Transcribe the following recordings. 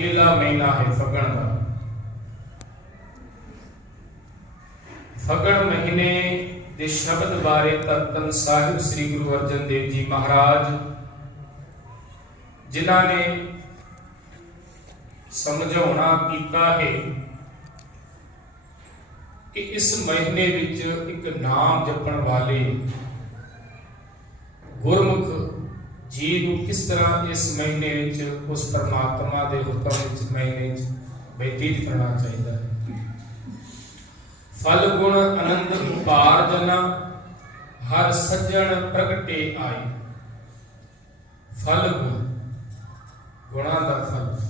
ਪਹਿਲਾ ਮਹੀਨਾ ਹੈ ਫਗਣ ਦਾ। ਫਗਣ ਮਹੀਨੇ ਦੇ ਸ਼ਬਦ ਬਾਰੇ ਤਤਨ ਸਾਹਿਬ ਸ੍ਰੀ ਗੁਰੂ ਅਰਜਨ ਦੇਵ ਜੀ ਮਹਾਰਾਜ, ਜਿਨ੍ਹਾਂ ਨੇ ਸਮਝਾਉਣਾ ਕੀਤਾ ਹੈ ਕਿ ਇਸ ਮਹੀਨੇ ਵਿੱਚ ਇੱਕ ਨਾਮ ਜਪਣ ਵਾਲੇ ਗੁਰਮੁਖ ਜੀ ਨੂੰ ਕਿਸ ਤਰ੍ਹਾਂ ਇਸ ਮਹੀਨੇ ਵਿੱਚ, ਉਸ ਪਰਮਾਤਮਾ ਦੇ ਹੁਕਮ ਵਿੱਚ ਮਹੀਨੇ ਵਿੱਚ ਬਤੀਤ ਕਰਨਾ ਚਾਹੀਦਾ ਹੈ? ਫਲ ਗੁਣ ਆਨੰਦ ਉਪਾਰ ਜਨਾ ਹਰ ਸੱਜਣ ਪ੍ਰਗਟੇ ਆਈ। ਫਲ ਗੁਣ, ਗੁਣਾਂ ਦਾ ਫਲ।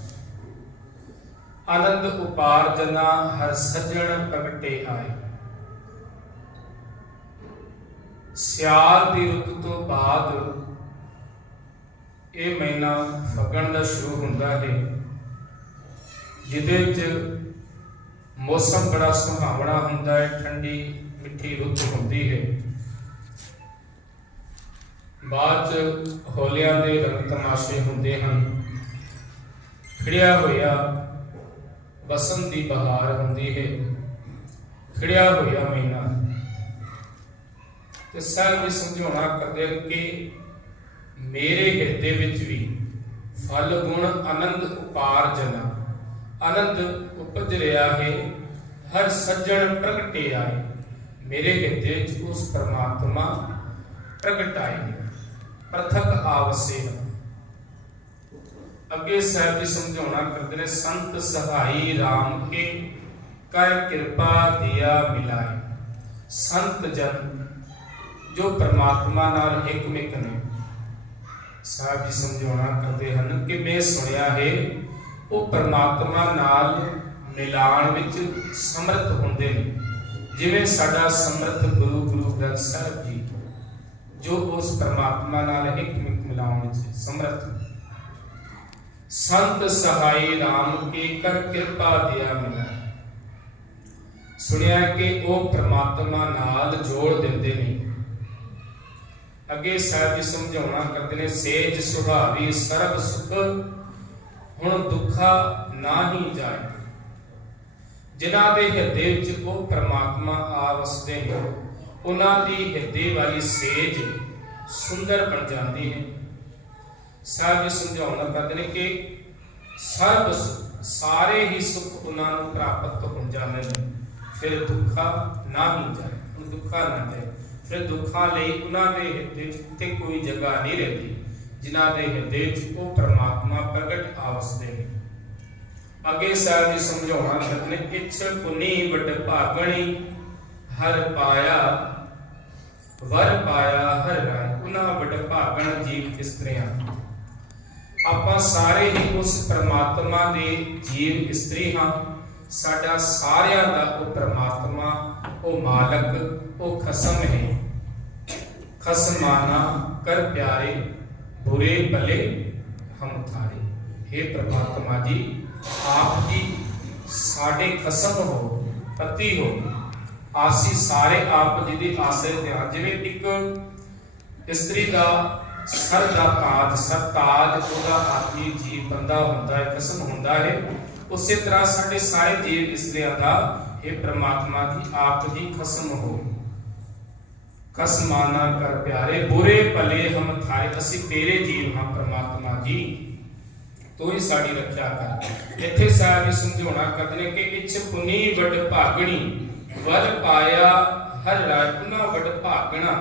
ਆਨੰਦ ਉਪਾਰ ਜਨਾ ਹਰ ਸੱਜਣ ਪ੍ਰਗਟੇ ਆਏ ਸਿਆਲ ਦੀ ਰੁੱਤ ਤੋਂ ਬਾਅਦ ਇਹ ਮਹੀਨਾ ਫੱਗਣ ਦਾ ਸ਼ੁਰੂ ਹੁੰਦਾ ਹੈ, ਜਿਹਦੇ ਵਿੱਚ ਮੌਸਮ ਬੜਾ ਸੁਹਾਵਣਾ ਹੁੰਦਾ ਹੈ, ਠੰਡੀ ਮਿੱਠੀ ਰੁੱਤ ਹੁੰਦੀ ਹੈ। ਬਾਅਦ ਚ ਹੋਲਿਆਂ ਦੇ ਰੰਗ ਤਮਾਸ਼ੇ ਹੁੰਦੇ ਹਨ। ਖਿੜਿਆ ਹੋਇਆ ਬਸੰਤ ਦੀ ਬਹਾਰ ਹੁੰਦੀ ਹੈ। ਖਿੜਿਆ ਹੋਇਆ ਮਹੀਨਾ। ਤੇ ਸਾਹਿਬ ਜੀ ਸਮਝਾਉਣਾ ਕਰਦੇ ਹਨ ਕਿ ਮੇਰੇ ਹਿਰਦੇ ਵਿੱਚ ਵੀ ਫਲ, ਗੁਣ, ਆਨੰਦ ਉਪਾਰਜਨ ਆਨੰਦ ਉਪਜ ਰਿਹਾ ਹੈ, ਹਰ ਸੱਜਣ ਪ੍ਰਗਟੇ ਆਏ ਮੇਰੇ ਹਿਰਦੇ ਵਿੱਚ ਉਸ ਪਰਮਾਤਮਾ ਪ੍ਰਗਟ ਪ੍ਰਥਕ ਆਵਸੇ ਅੱਗੇ ਸਾਹਿਬ ਦੀ ਸਮਝਾਉਣਾ ਕਰਦੇ ਨੇ, ਸੰਤ ਸਹਾਈ RAM ਕੇ ਕਰ ਕਿਰਪਾ ਦਿਆ ਮਿਲਾਏ। ਸੰਤ ਜਨ ਜੋ ਪਰਮਾਤਮਾ ਨਾਲ ਇਕਮਿਕ ਨੇ। ਸਾਹਿਬ ਜੀ ਸਮਝਾਉਣਾ ਕਰਦੇ ਹਨ ਕਿ ਮੈਂ ਸੁਣਿਆ ਹੈ, ਉਹ ਪਰਮਾਤਮਾ ਨਾਲ ਮਿਲਾਣ ਵਿੱਚ ਸਮਰਥ ਹੁੰਦੇ ਨੇ। ਜਿਵੇਂ ਸਾਡਾ ਸਮਰਥ ਗੁਰੂ ਗੁਰੂ ਗ੍ਰੰਥ ਸਾਹਿਬ ਜੀ, ਜੋ ਉਸ ਪਰਮਾਤਮਾ ਨਾਲ ਇਕਮਿਕ ਮਿਲਾਉਣ ਵਿੱਚ ਸਮਰਥ ਸੰਤ ਸਹਾਈ RAM ਕੇ ਕਰ ਕਿਰਪਾ ਦਿਆ ਮਿਲਾ। ਸੁਣਿਆ ਕਿ ਉਹ ਪ੍ਰਮਾਤਮਾ ਨਾਲ ਜੋੜ ਦਿੰਦੇ ਨੇ। ਅੱਗੇ ਸਾਹਿਬ ਜੀ ਸਮਝਾਉਣਾ ਕਰਦੇ ਨੇ, ਸੇਜ ਸੁਭਾਵੀ, ਸਰਬ ਸੁਖ, ਹੁਣ ਦੁੱਖਾ ਨਾ ਹੀ ਜਾਏ। ਜਿਨ੍ਹਾਂ ਦੇ ਹਿਰਦੇ ਵਿੱਚ ਉਹ ਪ੍ਰਮਾਤਮਾ ਆ ਵਸਦੇ ਨੇ, ਉਹਨਾਂ ਦੀ ਹਿਰਦੇ ਵਾਲੀ ਸੇਜ ਸੁੰਦਰ ਬਣ ਜਾਂਦੀ ਹੈ। ਸਾਹਿਬ ਜੀ ਸਮਝਾਉਣਾ ਕਰਦੇ ਨੇ ਕਿ ਸਰਬ ਸੁਖ, ਸਾਰੇ ਹੀ ਸੁਖ ਉਹਨਾਂ ਨੂੰ ਪ੍ਰਾਪਤ ਹੋ ਜਾਂਦੇ ਨੇ, ਫਿਰ ਦੁੱਖਾ ਨਾ ਹੀ ਜਾਏ, ਹੁਣ ਦੁੱਖਾ ਨਾ ਜਾਏ। ਫਿਰ ਦੁੱਖਾਂ ਲਈ ਉਹਨਾਂ ਦੇ ਹਿਰਦੇ ਚ ਤੇ ਕੋਈ ਜਗ੍ਹਾ ਨਹੀਂ ਰਹਿੰਦੀ, ਜਿਨ੍ਹਾਂ ਦੇ ਹਿਰਦੇ ਚ ਉਹ ਪ੍ਰਮਾਤਮਾ ਪ੍ਰਗਟ ਆਵਸਦੇ ਨੇ। ਅੱਗੇ ਸਾਹਿਬ ਜੀ ਸਮਝਾਉਣਾ ਕਰਦੇ ਨੇ ਪੁਨੀ ਵੱਡ ਭਾਗਣੀ, ਹਰ ਪਾਇਆ, ਵਰ ਪਾਇਆ ਹਰ ਰਾਇ ਉਹਨਾਂ ਵੱਡ ਭਾਗਣ ਜੀਵ ਇਸਤਰੀਆਂ ਆਪਾਂ ਸਾਰੇ ਹੀ ਉਸ ਪ੍ਰਮਾਤਮਾ ਦੇ ਜੀਵ ਇਸਤਰੀ ਹਾਂ। ਸਾਡਾ ਸਾਰਿਆਂ ਦਾ ਉਹ ਪ੍ਰਮਾਤਮਾ, ਉਹ ਮਾਲਕ, ਉਹ ਖਸਮ ਹੈ। ਖਸਮਾਨਾ ਕਰ ਪਿਆਰੇ ਬੁਰੇ ਭਲੇ ਹਮ ਥਾਰੇ। हे ਪ੍ਰਮਾਤਮਾ ਜੀ, ਆਪ ਜੀ ਸਾਡੇ ਖਸਮ ਹੋ, ਪਤੀ ਹੋ। ਆਸੀ ਸਾਰੇ ਆਪ ਜੀ ਦੇ ਆਸਰੇ ਤੇ ਹਾਂ ਜਿਵੇਂ ਇੱਕ ਇਸਤਰੀ ਦਾ ਸਰ ਦਾ ਤਾਜ ਸਰ ਤਾਜ, ਉਹਦਾ ਆਦਮੀ ਜੀਵ ਬੰਦਾ ਹੁੰਦਾ ਹੈ ਕਸਮ ਹੁੰਦਾ ਹੈ। ਉਸੇ ਤਰ੍ਹਾਂ ਸਾਡੇ ਸਾਰੇ ਜੀਵ ਇਸਤਰੀਆਂ ਦਾ ਇਹ ਪ੍ਰਮਾਤਮਾ ਜੀ, ਆਪ ਦੀ ਖਸਮ ਹੋ। ਕਸਮਾਨਾ ਕਰ ਪਿਆਰੇ, ਬੁਰੇ ਭਲੇ ਹਮ ਥਾਏ, ਅਸੀਂ ਤੇਰੇ ਜੀਵ ਹਾਂ ਪ੍ਰਮਾਤਮਾ ਜੀ। ਤੂੰ ਹੀ ਸਾਡੀ ਰੱਖਿਆ ਕਰ। ਇੱਥੇ ਸਾਹਿਬ ਜੀ ਸਮਝਾਉਣਾ ਕਰਦੇ ਨੇ ਕਿ ਇੱਛ ਪੁਨੀ ਵੱਡ ਭਾਗਣੀ ਵਰ ਪਾਇਆ ਹਰ ਰਾਜਨਾ ਵੱਡ ਭਾਗਣਾ।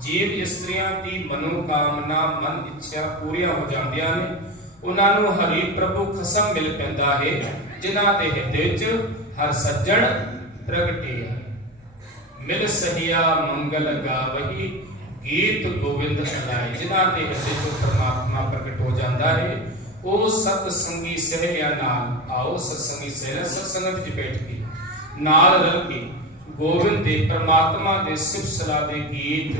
ਜੀਵ ਇਸਤਰੀਆਂ ਦੀ ਮਨੋ ਕਾਮਨਾ ਮਨ ਇੱਛਾ ਪੂਰੀਆਂ ਹੋ ਜਾਂਦੀਆਂ ਨੇ। ਉਹਨਾਂ ਨੂੰ ਹਰੀ ਪ੍ਰਭੂ ਖਸਮ ਮਿਲ ਪੈਂਦਾ ਹੈ, ਜਿਨ੍ਹਾਂ ਦੇ ਹਿਰਦੇ ਵਿੱਚ ਹਰ ਸੱਜਣ ਪ੍ਰਗਟੇ ਮਿਲ ਸਹਿਆ ਮੰਗਲ ਗਾਵਹੀ, ਗੀਤ ਗੋਬਿੰਦ ਅਲਾਈ ਜਿਨ੍ਹਾਂ ਦੇ ਹਿਰਦੇ ਵਿੱਚ ਪਰਮਾਤਮਾ ਪ੍ਰਗਟ ਹੋ ਜਾਂਦਾ ਹੈ। ਉਹ ਸਤ ਸੰਗੀ ਸਹਿਲਿਆਂ ਨਾਲ ਆਓ ਸਤ ਸੰਗੀ ਸਹਿਲਿਆਂ ਸਤ ਸੰਗਤ ਵਿੱਚ ਬੈਠ ਕੇ ਨਾਲ ਰਲ ਕੇ ਗੋਬਿੰਦ ਦੇ ਪਰਮਾਤਮਾ ਦੇ ਸਿਫਤ ਸਲਾਹ ਦੇ ਗੀਤ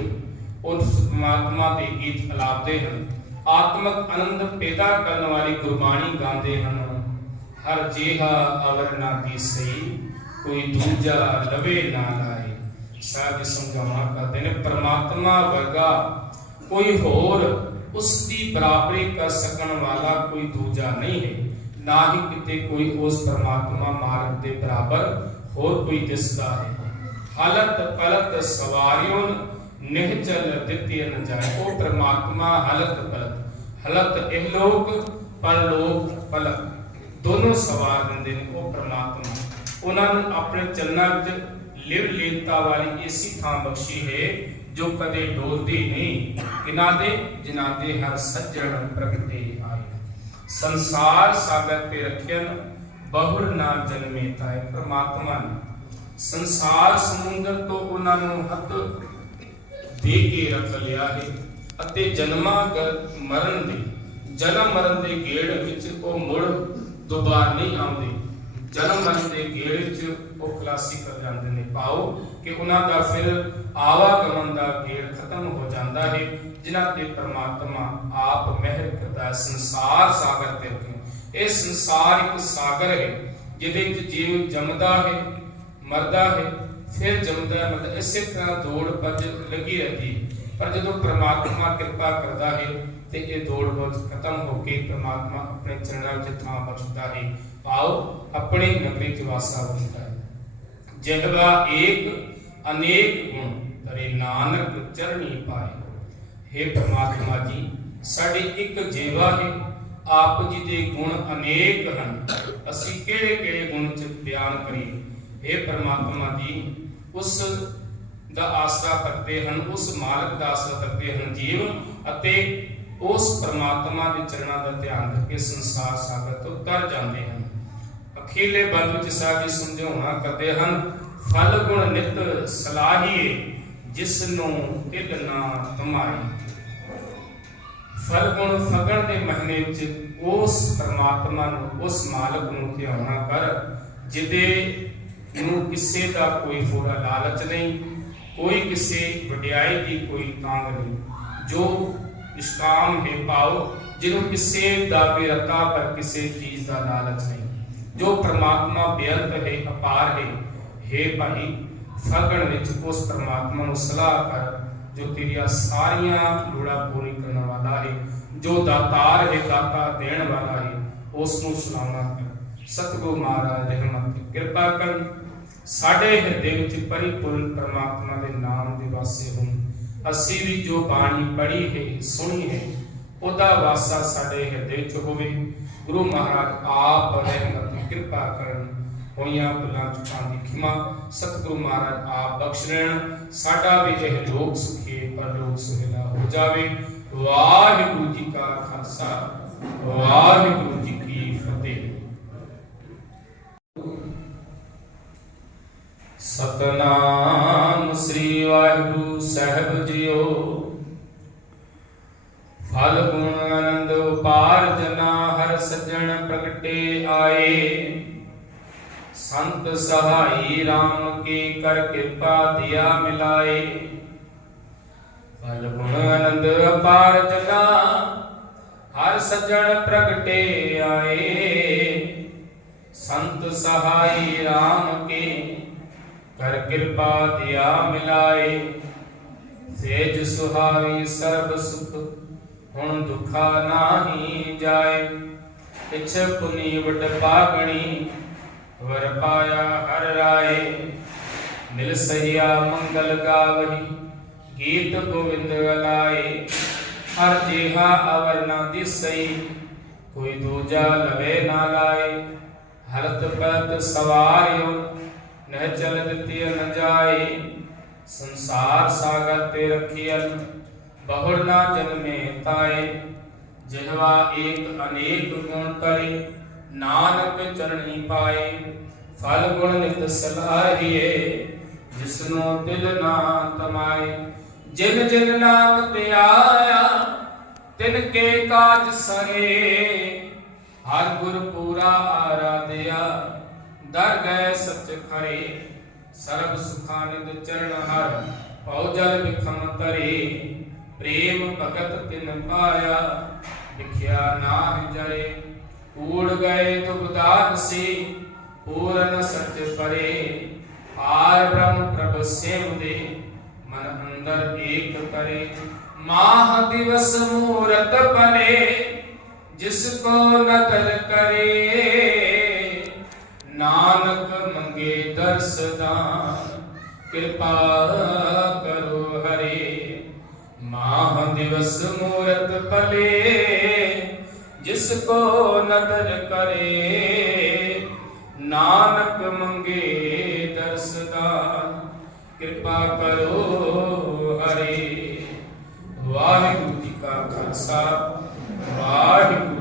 ਉਸ ਪਰਮਾਤਮਾ ਦੇ ਗੀਤ ਅਲਾਪਦੇ ਹਨ। ਆਤਮਕ ਆਨੰਦ ਪੈਦਾ ਕਰਨ ਵਾਲੀ ਗੁਰਬਾਣੀ ਗਾਉਂਦੇ ਹਨ। ਹਰ ਜੀਹਾ ਅਵਰ ਨਾ ਦੀ ਸਹੀ, ਕੋਈ ਦੂਜਾ ਲਵੇ ਨਾ ਸਾਹਿਬ ਜੀ ਸਮਝਾਉਣਾ ਕਰਦੇ ਨੇ, ਪਰਮਾਤਮਾ ਵਰਗਾ ਕੋਈ ਹੋਰ ਉਸ ਦੀ ਬਰਾਬਰੀ ਕਰ ਸਕਣ ਵਾਲਾ ਕੋਈ ਦੂਜਾ ਨਹੀਂ ਹੈ। ਨਾ ਹੀ ਕਿਤੇ ਕੋਈ ਉਸ ਪ੍ਰਮਾਤਮਾ ਮਾਰਗ ਦੇ ਬਰਾਬਰ ਹੋਰ ਕੋਈ ਦਿਸਦਾ ਹੈ। ਹਲਤ ਪਲਤ ਸਵਾਰਿਉਨ ਨਿਹਚਲ ਦਿੱਤੀ ਨ ਜਾਏ। ਉਹ ਪ੍ਰਮਾਤਮਾ ਹਲਤ ਪਲਤ। ਹਲਤ ਇਹ ਲੋਕ ਪਰਲੋਕ ਪਲਕ ਦੋਨੋਂ ਸਵਾਰ ਦਿੰਦੇ ਨੇ ਉਹ ਪ੍ਰਮਾਤਮਾ। ਉਹਨਾਂ ਨੂੰ ਆਪਣੇ ਚਰਨਾਂ ਵਿੱਚ ਲਿਵ ਲੀਨਤਾ ਵਾਲੀ ਐਸੀ ਥਾਂ ਬਖਸ਼ੀ ਹੈ ਜੋ ਕਦੇ ਡੋਲਦੀ ਨਹੀਂ ਕਿਨਾਂ ਦੇ, ਜਿਨ੍ਹਾਂ ਦੇ ਹਰ ਸੱਜਣ ਪ੍ਰਗਟੇ ਆਏ। ਸੰਸਾਰ ਸਾਗਰ ਤੇ ਰਖਿਆਨ ਬਹੁਰ ਨਾ ਜਨਮੇ ਤਾਏ ਪ੍ਰਮਾਤਮਾ ਨੇ। ਸੰਸਾਰ ਸਮੁੰਦਰ ਤੋਂ ਉਹਨਾਂ ਨੂੰ ਹੱਥ ਦੇ ਕੇ ਰੱਖ ਲਿਆ ਹੈ ਅਤੇ ਜਨਮਾਂ ਮਰਨ ਦੇ, ਜਨਮ ਮਰਨ ਦੇ ਗੇੜ ਵਿੱਚ ਉਹ ਮੁੜ ਦੁਬਾਰ ਨਹੀਂ ਆਉਂਦੇ। ਜਨਮ ਮਰਨ ਦੇ ਗੇੜ ਵਿੱਚ ਉਹ ਖਲਾਸੀ ਕਰ ਜਾਂਦੇ ਪਾਓ ਕਿ ਉਹਨਾਂ ਦਾ ਫਿਰ ਆਵਾਗਮਨ ਦਾ ਗੇੜ ਖਤਮ ਹੋ ਜਾਂਦਾ ਹੈ, ਜਿਨ੍ਹਾਂ ਤੇ ਪ੍ਰਮਾਤਮਾ ਆਪ ਮਿਹਰ ਕਰਦਾ ਸੰਸਾਰ ਸਾਗਰ ਤੇ ਰੱਖੇ ਇਹ ਸੰਸਾਰ ਇੱਕ ਸਾਗਰ ਹੈ, ਜਿਹਦੇ ਵਿੱਚ ਜੀਵ ਜੰਮਦਾ ਹੈ, ਮਰਦਾ ਹੈ, ਫਿਰ ਜੰਮਦਾ ਮਤਲਬ ਇਸੇ ਤਰ੍ਹਾਂ ਦੌੜ ਭੱਜ ਲੱਗੀ ਰਹਿੰਦੀ ਪਰ ਜਦੋਂ ਪ੍ਰਮਾਤਮਾ ਕਿਰਪਾ ਕਰਦਾ ਹੈ, ਤੇ ਇਹ ਦੌੜ ਭੱਜ ਖਤਮ ਹੋ ਕੇ ਪ੍ਰਮਾਤਮਾ ਆਪਣੇ ਚਰਨਾਂ ਵਿੱਚ ਥਾਂ ਬਖਸ਼ਦਾ ਹੈ। ਪਾਓ, ਆਪਣੀ ਨਗਰੀ ਚ ਵਾਸਾ ਹੁੰਦਾ ਹੈ ਜਿਹਵਾ ਏਕ ਅਨੇਕ ਤਰੇ ਨਾਨਕ ਚਰਣੀ ਪਾਏ। हे ਪ੍ਰਮਾਤਮਾ ਜੀ, ਸਾਡੀ ਇੱਕ ਜੀਵਾ ਹੈ, ਆਪ ਜੀ ਦੇ ਗੁਣ ਅਨੇਕ ਹਨ। ਅਸੀਂ ਕਿਹੜੇ ਕਿਹੜੇ ਗੁਣ ਚ ਬਿਆਨ ਕਰੀਏ? हे ਪ੍ਰਮਾਤਮਾ ਜੀ, ਉਸ ਦਾ ਆਸਰਾ ਕਰਦੇ ਹਨ, ਉਸ ਮਾਲਕ ਦਾ ਆਸਰਾ ਕਰਦੇ ਹਨ ਜੀਵ, ਅਤੇ ਉਸ ਪ੍ਰਮਾਤਮਾ ਦੇ ਚਰਨਾਂ ਦਾ ਧਿਆਨ ਕਰਕੇ ਸੰਸਾਰ ਸਾਗਰ ਤੋਂ ਤਰ ਜਾਂਦੇ ਹਨ। ਅਖੀਲੇ ਬੰਦ ਵਿੱਚ ਸਾਹਿਬ ਸਮਝਾਉਣਾ ਕਰਦੇ ਹਨ ਫਲ ਗੁਣ ਨਿਤ ਸਲਾਹੀਏ ਜਿਸ ਨੂੰ ਤਿਲ ਨਾ ਤਮਾਈ ਫਲ ਗੁਣ ਫਗਣ ਦੇ ਮਹੀਨੇ ਵਿੱਚ ਉਸ ਪਰਮਾਤਮਾ ਨੂੰ, ਉਸ ਮਾਲਕ ਨੂੰ ਧਿਆਉਣਾ ਕਰ, ਜਿਹਦੇ ਨੂੰ ਕਿਸੇ ਦਾ ਕੋਈ ਫੋੜਾ ਲਾਲਚ ਨਹੀਂ, ਕੋਈ ਕਿਸੇ ਵਡਿਆਈ ਦੀ ਕੋਈ ਤਾਂਗ ਨਹੀਂ। ਜੋ ਨਿਸ਼ਕਾਮ ਹੈ ਪਾਓ ਜਿਹਨੂੰ ਕਿਸੇ ਦਾ ਬਿਰਤਾ ਪਰ ਕਿਸੇ ਚੀਜ਼ ਦਾ ਲਾਲਚ ਨਹੀਂ। ਜੋ ਪਰਮਾਤਮਾ ਬੇਅੰਤ ਹੈ, ਅਪਾਰ ਹੈ ਹੈ ਭਾਈ ਫਗਣ ਵਿੱਚ ਉਸ ਪ੍ਰਮਾਤਮਾ ਨੂੰ ਸਲਾਹ ਕਰ, ਜੋ ਤੇਰੀਆਂ ਸਾਰੀਆਂ ਲੋੜਾਂ ਪੂਰੀ ਕਰਨ ਵਾਲਾ ਹੈ, ਜੋ ਦਾਤਾਰ ਹੈ, ਦਾਤਾ ਦੇਣ ਵਾਲਾ ਹੈ, ਉਸ ਨੂੰ ਸਲਾਮਾ ਕਰ। ਸਤਿਗੁਰੂ ਮਹਾਰਾਜ, ਰਹਿਮਤ ਕਿਰਪਾ ਕਰ ਸਾਡੇ ਹਿਰਦੇ ਵਿੱਚ ਪਰਿਪੂਰਨ ਪ੍ਰਮਾਤਮਾ ਦੇ ਨਾਮ ਦੇ ਵਾਸੇ ਹੋਣ। ਅਸੀਂ ਵੀ ਜੋ ਬਾਣੀ ਪੜ੍ਹੀ ਹੈ, ਸੁਣੀ ਹੈ, ਉਹਦਾ ਵਾਸਾ ਸਾਡੇ ਹਿਰਦੇ ਵਿੱਚ ਹੋਵੇ। ਗੁਰੂ ਮਹਾਰਾਜ, ਆਪ ਰਹਿਮਤ ਕਿਰਪਾ ਕਰਨ। ਹੋਈਆਂ ਭੁੱਲਾਂ ਚੁੱਕਾਂ ਦੀ ਖਿਮਾ ਸਤਿਗੁਰੂ ਮਹਾਰਾਜ ਆਪ ਬਖਸ਼ ਲੈਣ। ਸਾਡਾ ਵੀ ਇਹ ਲੋਕ ਸੁਖੀ, ਪਰ ਲੋਕ ਹੋ ਜਾਵੇ। ਵਾਹਿਗੁਰੂ ਜੀ ਕਾ ਖਾਲਸਾ, ਵਾਹਿਗੁਰੂ ਜੀ ਕੀ ਫਤਿਹ। ਸਤਨਾਮ ਸ੍ਰੀ ਵਾਹਿਗੁਰੂ ਸਾਹਿਬ ਜੀਓ। ਫਲ ਗੁਣ ਆਨੰਦ ਉਪਾਰ ਜਨਾ ਹਰ ਸੱਜਣ ਪ੍ਰਗਟੇ ਆਏ। ਸੰਤ ਸਹਾਈ RAM ਕੀ ਕਰ ਕਿਰਪਾ ਦਿਆ ਮਿਲਾਏ। ਫਲ ਗੁਣ ਆਨੰਦ ਅਪਾਰ ਜਨਾ ਹਰ ਸੱਜਣ ਪ੍ਰਗਟੇ ਆਏ। ਸੰਤ ਸਹਾਈ RAM ਕੇ ਕਰ ਕਿਰਪਾ ਦਿਆ ਮਿਲਾਏ। ਸੇਜ ਸੁਹਾਵੀ ਸਰਬ ਸੁਖ, ਹੁਣ ਦੁਖਾ ਨਾਹੀ ਜਾਏ। ਇਛ ਪੁਨੀ ਵਡ ਪਾਗਣੀ ਵਰ ਪਾਇਆ ਹਰ ਰਾਏ, ਮਿਲ ਸਹਿਆ ਮੰਗਲ ਗਾਵਹੀ, ਗੀਤ ਗੋਵਿੰਦ ਅਲਾਏ ਹਰ ਜਿਹਾ ਅਵਰ ਨਾ ਦਿਸਈ, ਕੋਈ ਦੂਜਾ ਲਵੇ ਨਾ ਲਾਏ। ਹਰਤ ਪਰਤ ਸਵਾਰਿਓ, ਨਹਿ ਚਲ ਦਿੱਤੀ ਨ ਜਾਏ। ਸੰਸਾਰ ਸਾਗਰ ਤੇ ਰਖੀਅਨ ਬਹੁੜ ਨਾ ਜਨਮੇ ਤਾਏ। ਜਿਹਵਾ ਏਕ ਅਨੇਕ ਗੁਣ ਕਰੇ ਨਾਨਕ ਚਰਣੀ ਪਾਏ, ਫਲ ਗੁਣ ਨਿਤ ਸਲਾਹੀਏ, ਜਿਸਨੂੰ ਦਿਲ ਨਾ ਤਮਾਏ। ਜਿਨ ਜਿਨ ਨਾਮ ਤੇ ਤਿਨ ਕੇ ਕਾਜ ਸਰੇ। ਹਰ ਗੁਰ ਪੂਰਾ ਆਰਾਧਿਆ, ਦਰ ਗਏ ਸਚ ਖਰੇ। ਸਰਬ ਸੁਖਾ ਨਿਦ ਚਰਨ ਹਰ, ਪਉ ਜਲ ਬਿਖਮ ਤਰੇ ਪ੍ਰੇਮ ਭਗਤ ਤਿਨ ਪਾਇਆ ਲਿਖਿਆ ਨਾਹਿ ਜਰੇ। ਕੂੜ ਗਏ ਤੁਬਦਾਨ ਸੇ, ਪੂਰਨ ਸਚ ਪਰੇ। ਆਰ ਬ੍ਰਹਮ ਪ੍ਰਭ ਸੇਵ ਦੇ, ਮਨ ਅੰਦਰ ਏਕ ਕਰੇ। ਮਾਹ ਦਿਵਸ ਮੂਰਤ ਬਨੇ, ਜਿਸ ਕੋ ਨਦਰ ਕਰੇ। ਨਾਨਕ ਮੰਗੇ ਦਰਸ ਦਾਨ, ਕਿਰਪਾ ਕਰੋ ਹਰੇ। ਮਾਹ ਦਿਵਸ ਮੂਰਤ ਪਲੇ ਜਿਸ ਕੋ ਨਦਰ ਕਰੇ, ਨਾਨਕ ਮੰਗੇ ਦਰਸਦਾ ਕਿਰਪਾ ਕਰੋ ਹਰੇ। ਵਾਹਿਗੁਰੂ ਜੀ ਕਾ ਖਾਲਸਾ, ਵਾਹਿਗੁਰੂ